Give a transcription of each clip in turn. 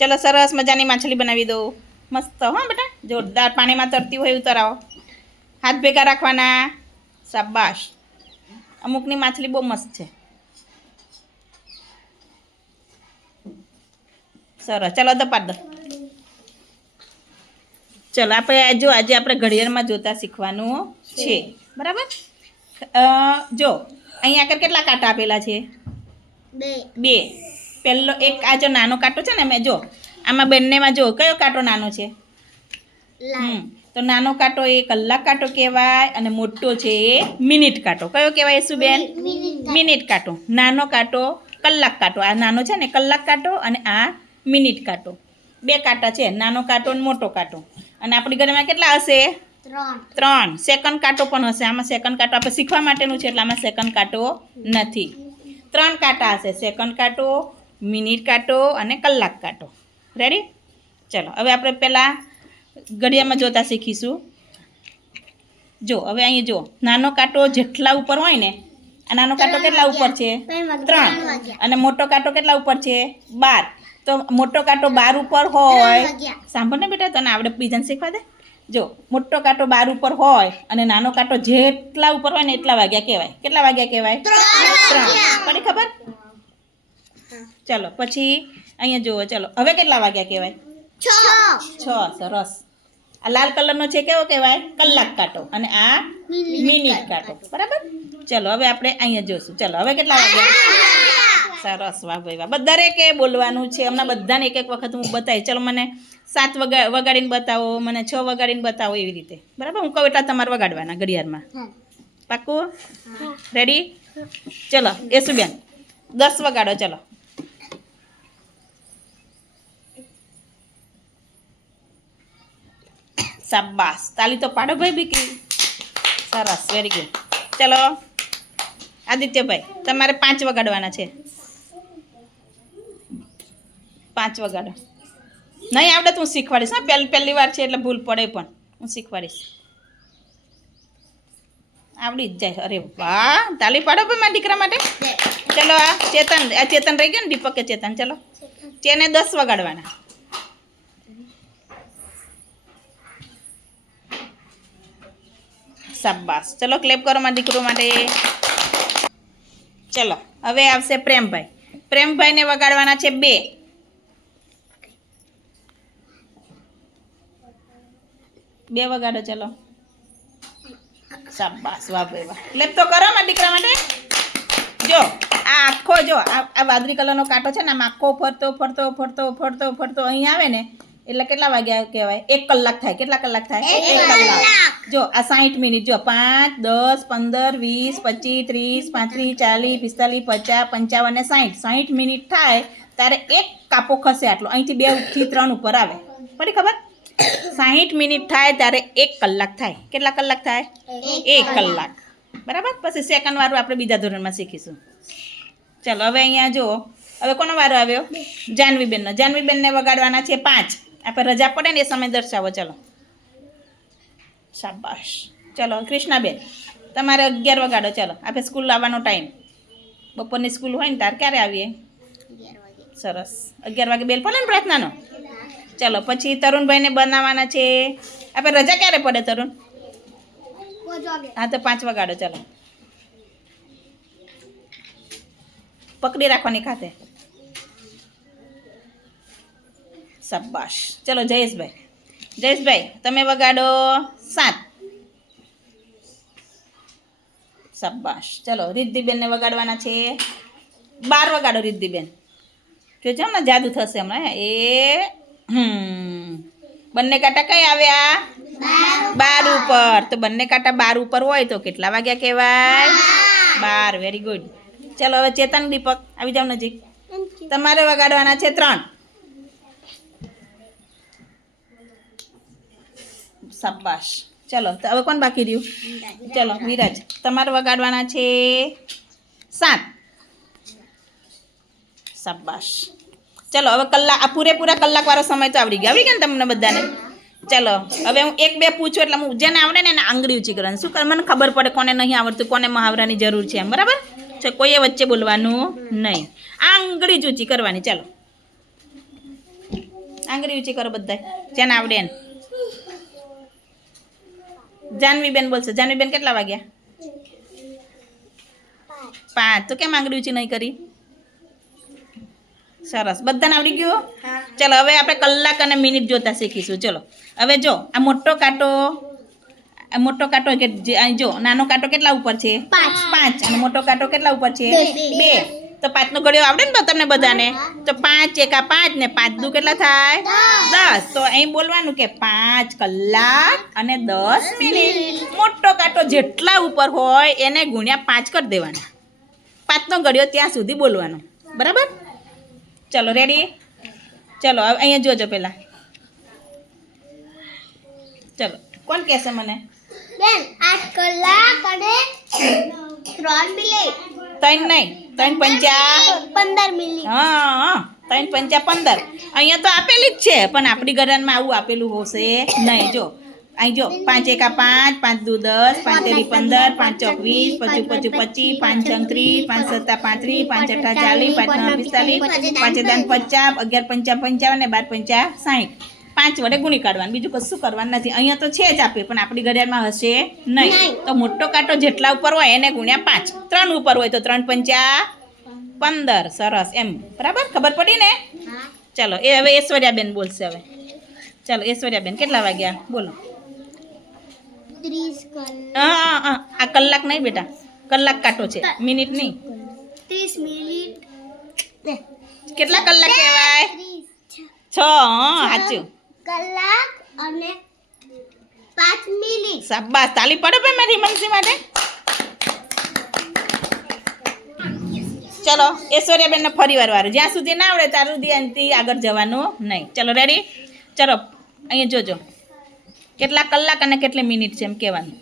ચલો સરસ મજાની માછલી બનાવી દો મસ્ત હા બેટા. જોરદાર પાણીમાં તરતી હોય એવું તરાવો. હાથ ભેગા રાખવાના. શાબાશ. અમુકની માછલી બહુ મસ્ત છે. સરસ. ચલો દપાડ દો ચલો આપણે જો આજે આપણે ઘડિયાળમાં જોતા શીખવાનું છે. બરાબર? જો અહીંયા આગળ કેટલા કાંટા આપેલા છે? બે. બે. પહેલો એક આ જો નાનો કાંટો છે ને મેં જો આમાં બંનેમાં જો કયો કાંટો નાનો છે? હમ તો નાનો કાંટો એ કલાક કાંટો કહેવાય અને મોટો છે એ મિનિટ કાંટો. કયો કહેવાય શું બેન? મિનિટ કાંટો. નાનો કાંટો કલાક કાંટો. આ નાનો છે ને કલાક કાંટો અને આ મિનિટ કાંટો. બે કાંટા છે નાનો કાંટો અને મોટો કાંટો. અને આપણી ઘરમાં કેટલા હશે? ત્રણ. સેકન્ડ કાંટો પણ હશે. આમાં સેકન્ડ કાંટો આપણે શીખવા માટેનું છે એટલે આમાં સેકન્ડ કાંટો નથી. ત્રણ કાંટા હશે. સેકન્ડ કાંટો મિનિટ કાંટો અને કલાક કાંટો. રેડી ચલો હવે આપણે પહેલાં ઘડિયામાં જોતા શીખીશું. જો હવે અહીં જો નાનો કાંટો જેટલા ઉપર હોય ને આ નાનો કાંટો કેટલા ઉપર છે? ત્રણ અને મોટો કાંટો કેટલા ઉપર છે? બાર. તો મોટો કાંટો બાર ઉપર હોય સાંભળ ને બેટા તને આપણે બીજાને શીખવા દે? જો મોટો કાંટો બાર ઉપર હોય અને નાનો કાંટો જેટલા ઉપર હોય ને એટલા વાગ્યા કહેવાય. કેટલા વાગ્યા કહેવાય? ત્રણ પડી ખબર? ચલો પછી અહીંયા જુઓ ચાલો. હવે કેટલા વાગ્યા કહેવાય? છ. છ સરસ. આ લાલ કલરનો છે કેવો કહેવાય? કલાક કાંટો. અને આ મિનિટ કાંટો. બરાબર? ચલો હવે આપણે અહીંયા જોઈશું ચલો હવે કેટલા વાગ્યા? સરસ વાહ ભાઈ વાહ. દરેકે બોલવાનું છે. હમણાં બધાને એક એક વખત હું બતાવી ચલો મને સાત વગા વગાડીને બતાવો મને છ વગાડીને બતાવો એવી રીતે. બરાબર? હું કહું એટલા તમારે વગાડવાના ઘડિયાળમાં. પાકું? રેડી ચલો બેન દસ વગાડો ચલો. શાબાશ. તાલી તો પાડો ભાઈ બીકી. સરસ વેરી ગુડ ચલો આદિત્યભાઈ તમારે પાંચ વગાડવાના છે. પાંચ વગાડો. નહીં આવડે તો હું શીખવાડીશ હા પહેલી પહેલી વાર છે એટલે ભૂલ પડે પણ. હું શીખવાડીશ. આવડી જ જાય. અરે વાહ તાલી પાડો ભાઈ મારા દીકરા માટે. ચલો આ ચેતન આ ચેતન રહી ગયો ને દીપક ચેતન. ચલો. તેને દસ વગાડવાના. શાબાશ. ચલો ક્લેપ કરો મારા દીકરો માટે. ચલો, હવે આવશે પ્રેમભાઈ. પ્રેમભાઈને વગાડવાના છે બે. બે વગાડો, ચલો. શાબાસ વાહ ભાઈ, વાહ. ક્લેપ તો કરો મારા દીકરા માટે. જો, આ આખો, જો આ વાદળી કલરનો કાંટો છે ને, આમ આખો ફરતો ફરતો ફરતો ફરતો ફરતો અહીં આવે ને એટલે કેટલા વાગ્યા કહેવાય? એક કલાક થાય. કેટલા કલાક થાય? એક કલાક. જો આ સાઠ મિનિટ જો પાંચ દસ પંદર વીસ પચીસ ત્રીસ પાંત્રીસ ચાલીસ પિસ્તાલીસ પચાસ પંચાવન ને સાઠ સાઠ મિનિટ થાય ત્યારે એક કાપો ખસે આટલો. અહીંથી બેથી ત્રણ ઉપર આવે. પડી ખબર? સાઠ મિનિટ થાય ત્યારે એક કલાક થાય. કેટલા કલાક થાય? એક કલાક. બરાબર? પછી સેકન્ડ વાળું આપણે બીજા ધોરણમાં શીખીશું. ચાલો હવે અહીંયા જુઓ. હવે કોનો વારો આવ્યો? જાનવીબેનનો. જાનવીબેનને વગાડવાના છે પાંચ. આપણે રજા પડે ને એ સમય દર્શાવો ચલો. શાબાશ. ચલો કૃષ્ણાબેન તમારે અગિયાર વગાડો ચલો. આપણે સ્કૂલ આવવાનો ટાઈમ. બપોરની સ્કૂલ હોય ને તાર ક્યારે આવીએ? સરસ. અગિયાર વાગે બેલ પડે ને પ્રાર્થનાનો? ચલો પછી તરુણભાઈને બનાવવાના છે. આપણે રજા ક્યારે પડે તરુણ? હા તો પાંચ વગાડો ચાલો. પકડી રાખવાની ખાતે. શાબાશ. ચલો, જયેશભાઈ. જયેશભાઈ, તમે વગાડો. સાત. શાબાશ. ચલો, રિદ્ધિબેનને વગાડવાના છે. બાર વગાડો, રિદ્ધિબેન. જોજો ને, જાદુ થશે હમણાં એ, હમ. બંને કાંટા કઈ આવ્યા બાર ઉપર. તો બંને કાંટા બાર ઉપર હોય તો કેટલા વાગ્યા કહેવાય? બાર. વેરી ગુડ ચલો, હવે ચેતન, દીપક. આવી જાવ નજીક. તમારે વગાડવાના છે ત્રણ. શાબાશ. ચલો તો હવે કોણ બાકી રહ્યું? ચલો વિરાજ તમારે વગાડવાના છે સાત. શાબાશ. ચલો હવે કલાક આ પૂરેપૂરા કલાક વાળો સમય તો આવડી ગયો. આવડી ગયો ને તમને બધાને? ચલો હવે હું એક બે પૂછું એટલે હું જેને આવડે ને એને આંગળી ઊંચી કરવાની શું કરે મને ખબર પડે કોને નહીં આવડતું કોને મહાવરાની જરૂર છે એમ બરાબર? છે કોઈએ વચ્ચે બોલવાનું નહીં. આંગળી જ ઊંચી કરવાની ચાલો. આંગળી ઊંચી કરો બધા જેને આવડે એને જાનવીબેન બોલશે. જાનવીબેન કેટલા વાગ્યા? પાંચ. તો કેમ આંગળી ઊંચી નહીં કરી? સરસ. બધાને આવડી ગયું ચલો હવે આપણે કલાક અને મિનિટ જોતા શીખીશું. ચલો. હવે જો આ મોટો કાંટો આ મોટો કાંટો કે જો નાનો કાંટો કેટલા ઉપર છે? પાંચ. પાંચ. અને મોટો કાંટો કેટલા ઉપર છે? બે. તો પાંચનો ગળ્યો આવડે ને તમને બધાને? તો પાંચ એકા પાંચ ને પાંચ દુ કેટલા થાય? દસ. તો અહીં બોલવાનું કે પાંચ કલાક અને દસ મિનિટ. મોટો કાંટો જેટલા ઉપર હોય એને ગુણ્યા પાંચ કરી દેવાના. પાંચનો ગળ્યો ત્યાં સુધી બોલવાનો. બરાબર? ચલો રેડી ચલો હવે અહીંયા જોજો પહેલાં. ચલો કોણ કહેશે મને? બેન આઠ કલાક અને ત્રણ મિનિટ. ત્રણ નહીં ત્રણ પંચા. પંદર મિલી. હા ત્રણ પંચા પંદર. અહીંયા તો આપેલી જ છે પણ આપણી ઘરમાં આવું આપેલું હશે નહીં જો. અહીં જો પાંચ એકા પાંચ પાંચ દુ દસ પાંચ તેરી પંદર પાંચ ચોક વીસ પચું પચું પચીસ પાંચ છંગ ત્રીસ પાંચ સત્તા પાંત્રીસ પાંચ અઠ્ઠા ચાલીસ પાંચ નવ પિસ્તાલીસ પાંચ દાન પચાસ અગિયાર પંચા પંચાવન ને બાર પંચા સાઠ પાંચ વડે ગુણી કાઢવાનું બીજું કશું કરવાનું નથી. અહીંયા તો છે જ આપે પણ આપણી ઘડિયાળમાં હશે નહીં. તો મોટો કાંટો જેટલા ઉપર હોય એને ગુણ્યા પાંચ. ત્રણ ઉપર હોય તો ત્રણ પંચા પંદર. સરસ. એમ. બરાબર? ખબર પડી ને? ચાલો એ હવે ઐશ્વર્યાબેન બોલશે હવે. ચાલો ઐશ્વર્યાબેન કેટલા વાગ્યા? બોલો. હા હા, હા. આ કલાક નહીં બેટા. કલાક કાંટો છે. મિનિટ નહીં. ત્રીસ મિનિટ. કેટલા કલાક કહેવાય? છ. હા સાચું. કલાક અને પાંચ મિનિટ. શાબાશ. તાલી પડે ભાઈ મારી મનસી માટે? ચલો ઐશ્વર્યાબેનને ફરી વાર વારું જ્યાં સુધી ના આવડે ત્યાં સુધી અહીંથી આગળ જવાનું નહીં. ચલો રેડી ચલો અહીંયા જોજો. કેટલા કલાક અને કેટલી મિનિટ છે એમ કહેવાનું.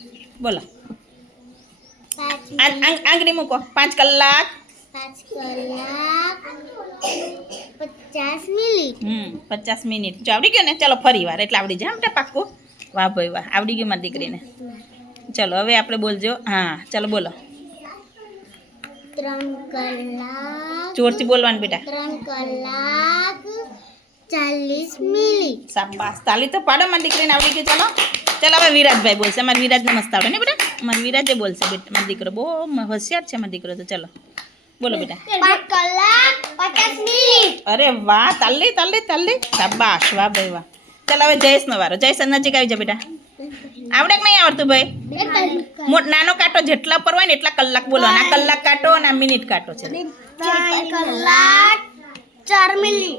બોલો. આંગ- આંગળી મૂકો. પાંચ કલાક પાંચ કલાક પચાસ મિનિટ. હમ પચાસ મિનિટ. જો આવડી ગયું ને? ચાલો ફરી વાર. એટલે આવડી જાય બેટા પાક્કું. વાહ ભાઈ વાહ. આવડી ગયું મારી દીકરીને. ચલો હવે આપણે બોલજો. હા ચાલો બોલો. ત્રણ કલાક જોરથી બોલવાનું બેટા. ત્રણ કલાક ચાલીસ મિનિટ. સાબાસ તાલી તો પાડો મારી દીકરીને આવડી ગયું. ચાલો. ચાલો હવે વિરાજભાઈ બોલશે. મારા વિરાજને મસ્ત આવડે ને બેટા? મારી વિરાજે બોલશે બેટા. મારો દીકરો બહુ હોશિયાર છે મારો દીકરો તો. ચલો. બોલો બેટા. પાંચ કલાક પચાસ મિનિટ. અરે વાહ તાલી તાલી તાલી શાબાશ વાહ ભાઈ વાહ. ચાલ હવે જયેશનો વારો. જયેશ નજીક આવી જા બેટા. આવડે કે નહીં આવડતું ભાઈ? મોટ નાનો કાંટો જેટલા પર હોય ને એટલા કલાક બોલવાના આ કલાક કાંટો અને આ મિનિટ કાંટો છે. કલાક ચાર મિનિટ.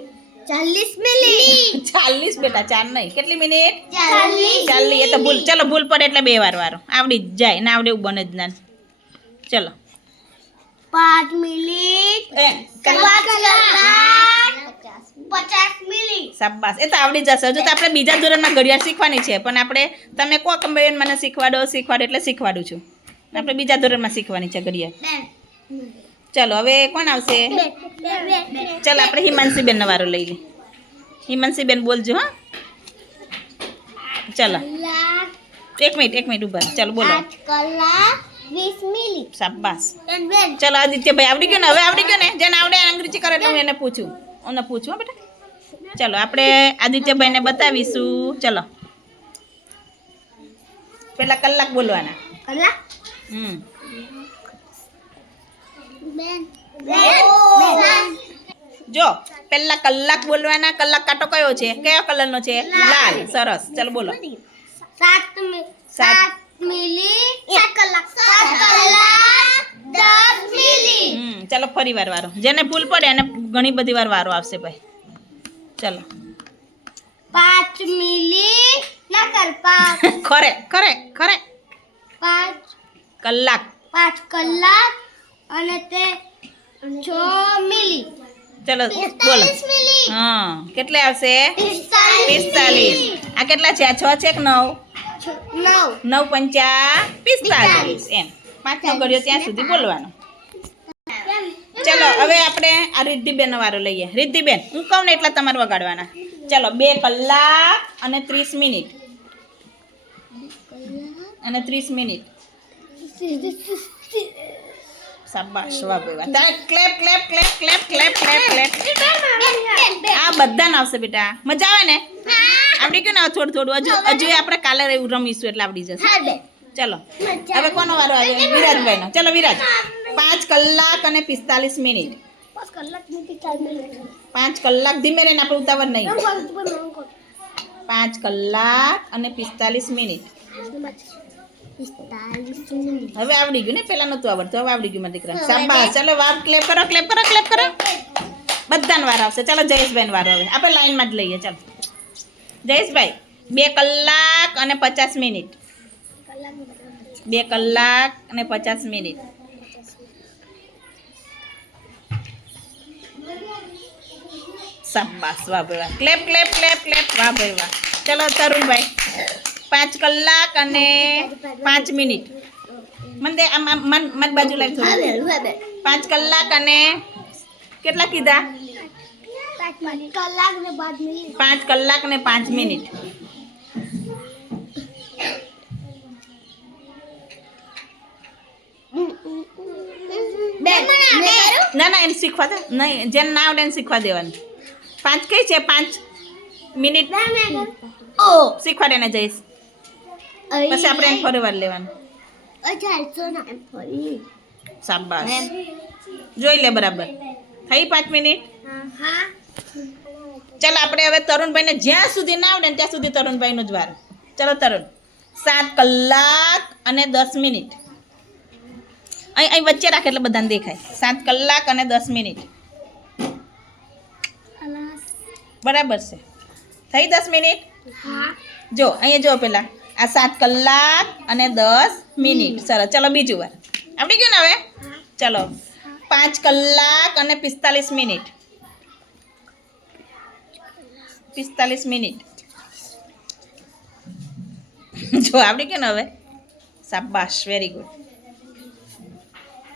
ચાલીસ મિનિટ. ચાલીસ બેટા ચાર નહીં. કેટલી મિનિટ? ચાલીસ ચાલી એ તો ભૂલ. ચલો ભૂલ પડે એટલે બે વાર વારો. આવડી જ જાય. ના આવડે એવું બને જ ના. ચલો. પાંચ મિનિટ. પાંચ કલાક. પચાસ મિનિટ. શાબાશ. એ તો આવડી જશે. હજુ તો આપણે બીજા ધોરણમાં ઘડિયાળ શીખવાની છે પણ આપણે તમે કો બેન મને શીખવાડો શીખવાડો એટલે શીખવાડું છું. આપણે બીજા ધોરણમાં શીખવાની છે ઘડિયાળ. ચલો હવે કોણ આવશે? ચાલો આપણે હિમાંશીબેનનો વારો લઈ લઈએ. હિમાંશીબેન બોલજો હા. ચલો. એક મિનિટ એક મિનિટ ઊભા. ચાલો બોલો. કલાક. બેન ચલો આદિત્યભાઈ આવડી ગયો ને? હવે આવડી ગયો ને? જેને આવડે અંગ્રેજી કરે એટલે હું એને પૂછું. એને પૂછું હો બેટા. ચલો આપણે આદિત્યભાઈને બતાવીશું. ચલો. પેલા કલાક બોલવાના. કલાક? હમ. જો પહેલા કલાક બોલવાના. કલાક કાંટો કયો છે? કયો કલરનો છે? લાલ. સરસ. ચલો બોલો. સાત. સાત. કલાક કલાક હમ ચલો ફરી વાર વારો. જેને ભૂલ પડે એને ઘણી બધી વાર વારો આવશે ભાઈ. ચાલો. પાંચ મિલી ના કર પાંચ ખરે ખરે ખરે. પાંચ કલાક. પાંચ કલાક અને તે છ મિલી ચલો બોલો હા કેટલે આવશે પિસ્તાલીસ આ કેટલા છે આ છ છે કે નવ નવ. પંચા પિસ્તાલીસ. એમ. પાંચનો કર્યો ત્યાં સુધી બોલવાનો. ચલો હવે આપણે આ રિદ્ધિબેન વારો લઈએ. રિદ્ધિબેન હું કહું ને એટલા તમારે વગાડવાના. ચલો બે કલાક અને ત્રીસ મિનિટ. અને ત્રીસ મિનિટ. શાબાશ વાહ ભાઈ વાહ. તારે clap clap clap clap clap clap clap આ બધાને આવશે બેટા. મજા આવે ને? આવડી ગયું ને થોડું થોડું હજુ હજુ આપણે કાલે એવું રમીશું એટલે આવડી જશે. ચલો. હવે કોનો વારો આવે. વિરાજભાઈનો. ચલો વિરાજ. પાંચ કલાક અને પિસ્તાલીસ મિનિટ. પાંચ કલાક ધીમે રહીને આપણે ઉતાવળ નહીં. પાંચ કલાક અને પિસ્તાલીસ મિનિટ. હવે આવડી ગયું ને? પેલા નતું આવડતું. હવે આવડી ગયું મારા દીકરા શાબાશ ચલો વાર ક્લેપ કરો ક્લેપ કરો ક્લેપ કરો. બધાને વાર આવશે. ચલો જયેશભાઈ વારો હવે. આપણે લાઈનમાં જ લઈએ. ચાલો. જયેશભાઈ બે કલાક અને પચાસ મિનિટ. બે કલાક અને પચાસ મિનિટ. શાબાશ વાહ ભાઈ વાહ. Clap clap clap clap. વાહ ભાઈ વાહ. ચલો તરુણભાઈ પાંચ કલાક અને પાંચ મિનિટ. મને દે આમ આમ મન મન બાજુ લાવી થોડું. પાંચ કલાક અને કેટલા કીધા કલાક ને બાદ મિનિટ પાંચ કલાક ને પાંચ મિનિટ. ના ના એને શીખવા દે. નહીં જેને ના આવડે એને શીખવા દેવાનું. પાંચ કઈ છે? પાંચ મિનિટ. ઓ શીખવાડે એને જઈશ. પછી આપણે એને ફરી વાર લેવાનું. ના શાબાશ. જોઈ લે બરાબર. થઈ પાંચ મિનિટ? હા. ચાલો આપણે હવે તરુણભાઈને જ્યાં સુધી ના આવડે ને ત્યાં સુધી તરુણભાઈનો જ વાર. ચલો તરુણ સાત કલાક અને દસ મિનિટ. અહીં અહીં વચ્ચે રાખે એટલે બધાને દેખાય. સાત કલાક અને દસ મિનિટ. બરાબર છે. થઈ દસ મિનિટ? હા. જો અહીંયા જો પેલા. આ સાત કલાક અને દસ મિનિટ. સરસ. ચલો બીજું વાર. આવડી ગયું ને હવે? ચલો. પાંચ કલાક અને પિસ્તાલીસ મિનિટ. પિસ્તાલીસ મિનિટ. જો આવડી ગયું ને હવે? શાબાશ વેરી ગુડ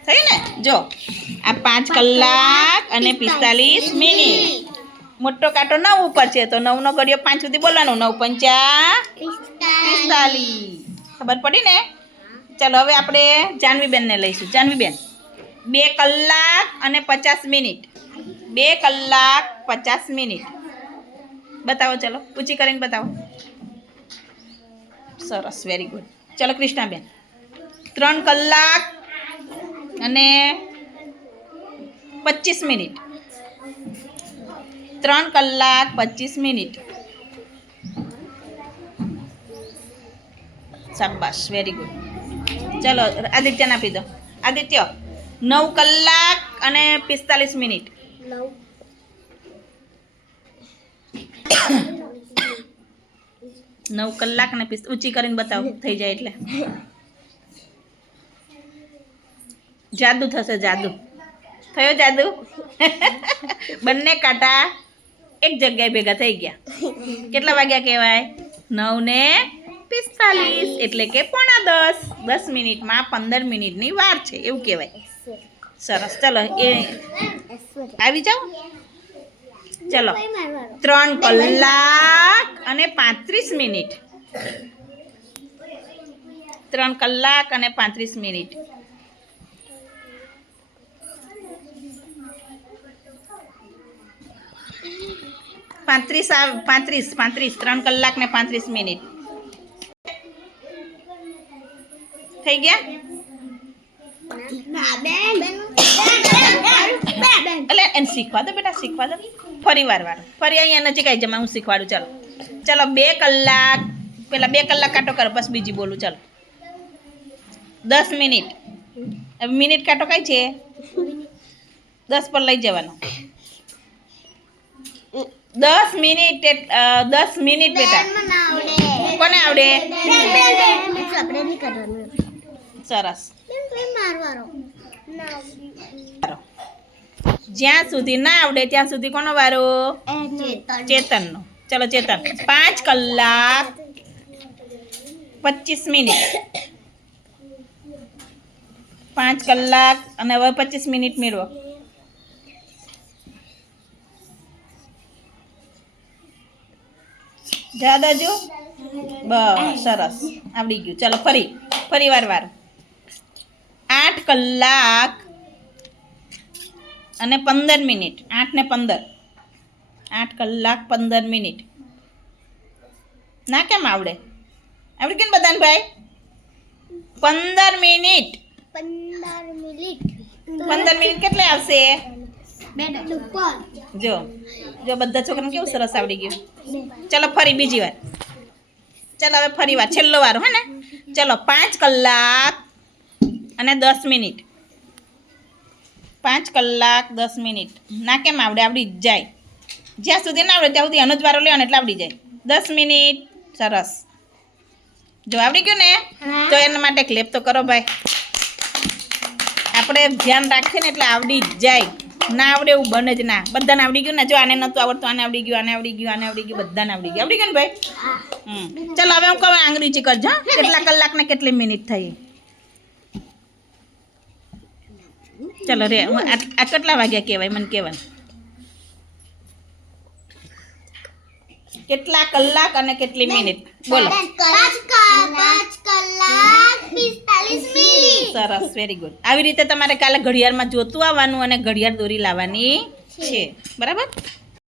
થયું ને? જો આ પાંચ કલાક અને પિસ્તાલીસ મિનિટ. મોટો કાંટો નવ ઉપર છે તો નવનો ઘડિયો પાંચ સુધી બોલવાનું નવ પંચા પિસ્તાલીસ. ખબર પડી ને? ચાલો હવે આપણે જાનવીબેનને લઈશું. જાનવીબેન બે કલાક અને પચાસ મિનિટ. બે કલાક પચાસ મિનિટ. બતાવો, ચલો. ઊંચી કરીને બતાવો. સરસ વેરી ગુડ ચલો, કૃષ્ણાબેન. ત્રણ કલાક અને પચીસ મિનિટ. ત્રણ કલાક પચીસ મિનિટ. શાબાશ વેરી ગુડ ચલો, આદિત્યને આપી દો. આદિત્ય, નવ કલાક અને પિસ્તાલીસ મિનિટ. નવ. નવ કલાક ને પિસ્ત ઊંચી કરીને બતાવો, થઈ જાય એટલે. જાદુ થશે જાદુ. થયો જાદુ? બંને કાંટા એક જગ્યાએ ભેગા થઈ ગયા. કેટલા વાગ્યા કહેવાય? નવ ને પિસ્તાલીસ, એટલે કે પોણા દસ. દસ મિનિટમાં પંદર મિનિટની વાર છે, એવું કહેવાય. સરસ. ચલો, એ આવી જાઓ. ચલો. ત્રણ કલાક અને પાંત્રીસ મિનિટ. ત્રણ કલાક અને પાંત્રીસ મિનિટ. પાંત્રીસ પાંત્રીસ પાંત્રીસ ત્રણ કલાક ને પાંત્રીસ મિનિટ. થઈ ગયા? એટલે એને શીખવા દો બેટા શીખવા દો ફરી વાર વાર. ફરી અહીંયા નજીક આવી જમા હું શીખવાડું ચાલો. ચાલો બે કલાક પેલા બે કલાક કાંટો કરો બસ બીજી બોલું ચાલો. દસ મિનિટ. મિનિટ કાંટો કઈ છે? દસ પર લઈ જવાનો. દસ મિનિટ દસ મિનિટ બેટા. કોને આવડે? સરસ. સારો. જ્યાં સુધી ના આવડે ત્યાં સુધી કોનો વારો? ચેતનનો. ચલો ચેતન. પાંચ કલાક પચીસ મિનિટ. પાંચ કલાક અને હવે પચીસ મિનિટ મેળવો. જા બસ સરસ. આવડી ગયું. ચલો ફરી. ફરી વાર વાર. આઠ કલાક અને પંદર મિનિટ. આઠ ને પંદર. આઠ કલાક પંદર મિનિટ. ના કેમ આવડે? આવડી કેમ બધાને ભાઈ? પંદર મિનિટ. પંદર મિનિટ. પંદર મિનિટ કેટલે આવશે? જો જો બધા છોકરાને કેવું સરસ આવડી ગયું. ચલો ફરી બીજી વાર. ચલો હવે ફરી વાર. છેલ્લો વાર હે ને? ચલો પાંચ કલાક અને દસ મિનિટ. પાંચ કલાક દસ મિનિટ. ના કેમ આવડે? આવડી જ જાય. જ્યાં સુધી ના આવડે ત્યાં સુધી અનુજ વારો લેવાનો એટલે આવડી જાય. દસ મિનિટ. સરસ. જો આવડી ગયું ને તો એના માટે ક્લેપ તો કરો ભાઈ. આપણે ધ્યાન રાખીએ ને એટલે આવડી જ જાય. ના આવડે એવું બને જ ના. બધાને આવડી ગયું ને જો આને નહોતું આવડતું આને આવડી ગયું આને આવડી ગયું આને આવડી ગયું બધાને આવડી ગયું. આવડી ગયું ને ભાઈ? હમ. ચાલો હવે હું કહું અંગ્રેજી કરજો હં? કેટલા કલાક ને કેટલી મિનિટ થઈ? ચલો રે હું આ કેટલા વાગ્યા કહેવાય? મને કહેવાનું. કેટલા કલાક અને કેટલી મિનિટ? બોલો. સરસ વેરી ગુડ આવી રીતે તમારે કાલે ઘડિયાળમાં જોતું આવવાનું અને ઘડિયાળ દોરી લાવવાની છે. બરાબર?